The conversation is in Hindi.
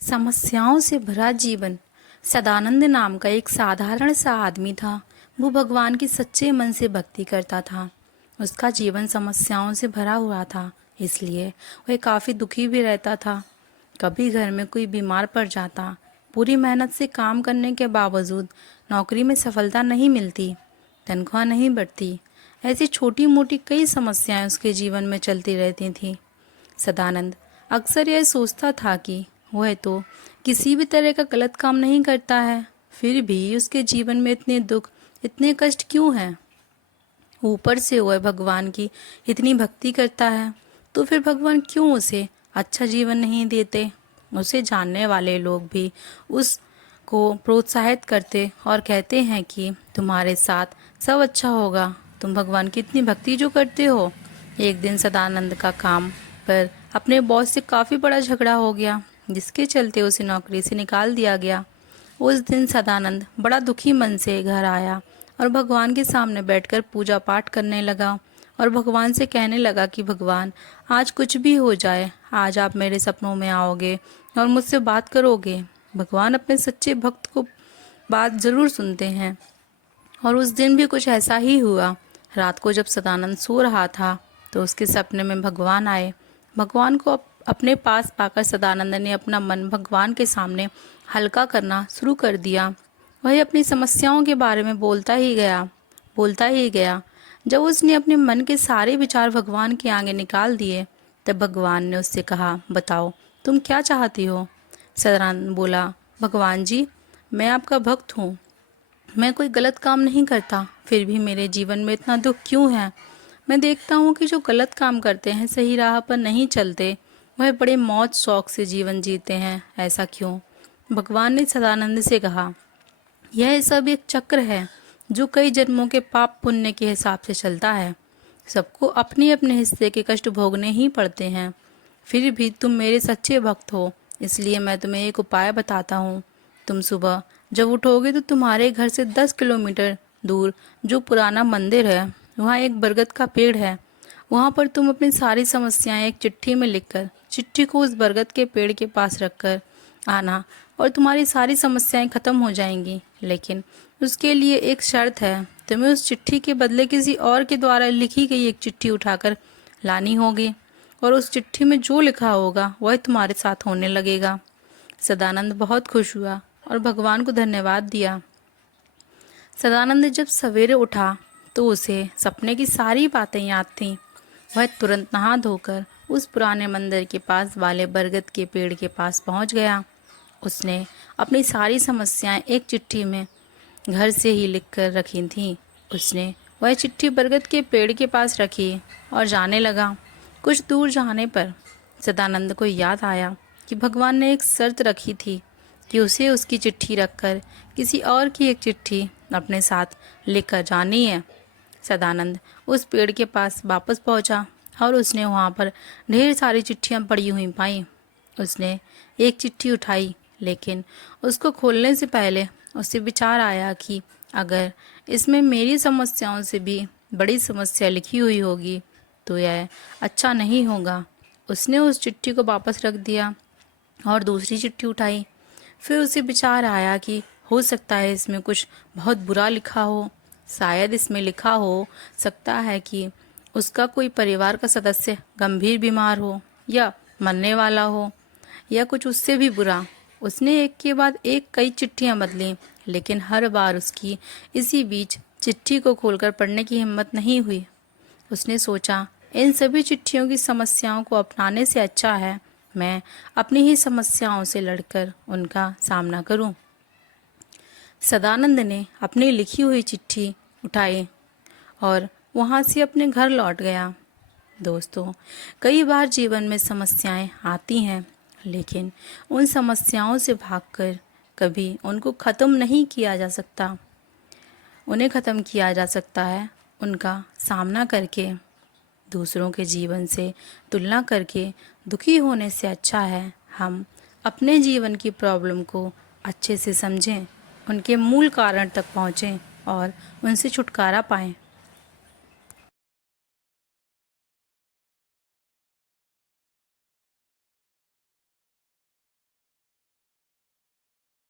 समस्याओं से भरा जीवन। सदानंद नाम का एक साधारण सा आदमी था। वो भगवान की सच्चे मन से भक्ति करता था। उसका जीवन समस्याओं से भरा हुआ था, इसलिए वह काफ़ी दुखी भी रहता था। कभी घर में कोई बीमार पड़ जाता। पूरी मेहनत से काम करने के बावजूद नौकरी में सफलता नहीं मिलती, तनख्वाह नहीं बढ़ती। ऐसी छोटी मोटी कई समस्याएं उसके जीवन में चलती रहती थीं। सदानंद अक्सर यह सोचता था कि वह तो किसी भी तरह का गलत काम नहीं करता है, फिर भी उसके जीवन में इतने दुख, इतने कष्ट क्यों हैं। ऊपर से वह भगवान की इतनी भक्ति करता है, तो फिर भगवान क्यों उसे अच्छा जीवन नहीं देते। उसे जानने वाले लोग भी उसको प्रोत्साहित करते और कहते हैं कि तुम्हारे साथ सब अच्छा होगा, तुम भगवान की इतनी भक्ति जो करते हो। एक दिन सदानंद का काम पर अपने बॉस से काफ़ी बड़ा झगड़ा हो गया, जिसके चलते उसे नौकरी से निकाल दिया गया। उस दिन सदानंद बड़ा दुखी मन से घर आया और भगवान के सामने बैठकर पूजा पाठ करने लगा और भगवान से कहने लगा कि भगवान, आज कुछ भी हो जाए, आज आप मेरे सपनों में आओगे और मुझसे बात करोगे। भगवान अपने सच्चे भक्त को बात ज़रूर सुनते हैं। और उस दिन भी कुछ ऐसा ही हुआ। रात को जब सदानंद सो रहा था तो उसके सपने में भगवान आए। भगवान को अपने पास पाकर सदानंद ने अपना मन भगवान के सामने हल्का करना शुरू कर दिया। वह अपनी समस्याओं के बारे में बोलता ही गया। जब उसने अपने मन के सारे विचार भगवान के आगे निकाल दिए, तब भगवान ने उससे कहा, बताओ तुम क्या चाहती हो। सदानंद बोला, भगवान जी, मैं आपका भक्त हूँ, मैं कोई गलत काम नहीं करता, फिर भी मेरे जीवन में इतना दुख क्यों है। मैं देखता हूँ कि जो गलत काम करते हैं, सही राह पर नहीं चलते, वह बड़े मौज शौक से जीवन जीते हैं, ऐसा क्यों। भगवान ने सदानंद से कहा, यह सब एक चक्र है जो कई जन्मों के पाप पुण्य के हिसाब से चलता है। सबको अपने अपने हिस्से के कष्ट भोगने ही पड़ते हैं। फिर भी तुम मेरे सच्चे भक्त हो, इसलिए मैं तुम्हें एक उपाय बताता हूँ। तुम सुबह जब उठोगे तो तुम्हारे घर से 10 किलोमीटर दूर जो पुराना मंदिर है, वहाँ एक बरगद का पेड़ है। वहाँ पर तुम अपनी सारी समस्याएं एक चिट्ठी में लिखकर चिट्ठी को उस बरगद के पेड़ के पास रखकर आना और तुम्हारी सारी समस्याएं खत्म हो जाएंगी। लेकिन उसके लिए एक शर्त है, तुम्हें उस चिट्ठी के बदले किसी और के द्वारा लिखी गई एक चिट्ठी उठाकर लानी होगी और उस चिट्ठी में जो लिखा होगा वह तुम्हारे साथ होने लगेगा। सदानंद बहुत खुश हुआ और भगवान को धन्यवाद दिया। सदानंद जब सवेरे उठा तो उसे सपने की सारी बातें याद थीं। वह तुरंत नहा धोकर उस पुराने मंदिर के पास वाले बरगद के पेड़ के पास पहुंच गया। उसने अपनी सारी समस्याएं एक चिट्ठी में घर से ही लिखकर रखी थीं। उसने वह चिट्ठी बरगद के पेड़ के पास रखी और जाने लगा। कुछ दूर जाने पर सदानंद को याद आया कि भगवान ने एक शर्त रखी थी कि उसे उसकी चिट्ठी रखकर किसी और की एक चिट्ठी अपने साथ लेकर जानी है। सदानंद उस पेड़ के पास वापस पहुंचा और उसने वहां पर ढेर सारी चिट्ठियां पड़ी हुई पाई। उसने एक चिट्ठी उठाई, लेकिन उसको खोलने से पहले उसे विचार आया कि अगर इसमें मेरी समस्याओं से भी बड़ी समस्या लिखी हुई होगी तो यह अच्छा नहीं होगा। उसने उस चिट्ठी को वापस रख दिया और दूसरी चिट्ठी उठाई। फिर उसे विचार आया कि हो सकता है इसमें कुछ बहुत बुरा लिखा हो। शायद इसमें लिखा हो सकता है कि उसका कोई परिवार का सदस्य गंभीर बीमार हो या मरने वाला हो या कुछ उससे भी बुरा। उसने एक के बाद एक कई चिट्ठियां बदली, लेकिन हर बार उसकी इसी बीच चिट्ठी को खोलकर पढ़ने की हिम्मत नहीं हुई। उसने सोचा, इन सभी चिट्ठियों की समस्याओं को अपनाने से अच्छा है मैं अपनी ही समस्याओं से लड़कर उनका सामना करूं। सदानंद ने अपनी लिखी हुई चिट्ठी उठाई और वहां से अपने घर लौट गया। दोस्तों, कई बार जीवन में समस्याएं आती हैं, लेकिन उन समस्याओं से भागकर कभी उनको ख़त्म नहीं किया जा सकता। उन्हें ख़त्म किया जा सकता है उनका सामना करके। दूसरों के जीवन से तुलना करके दुखी होने से अच्छा है हम अपने जीवन की प्रॉब्लम को अच्छे से समझें, उनके मूल कारण तक पहुँचें और उनसे छुटकारा पाएं।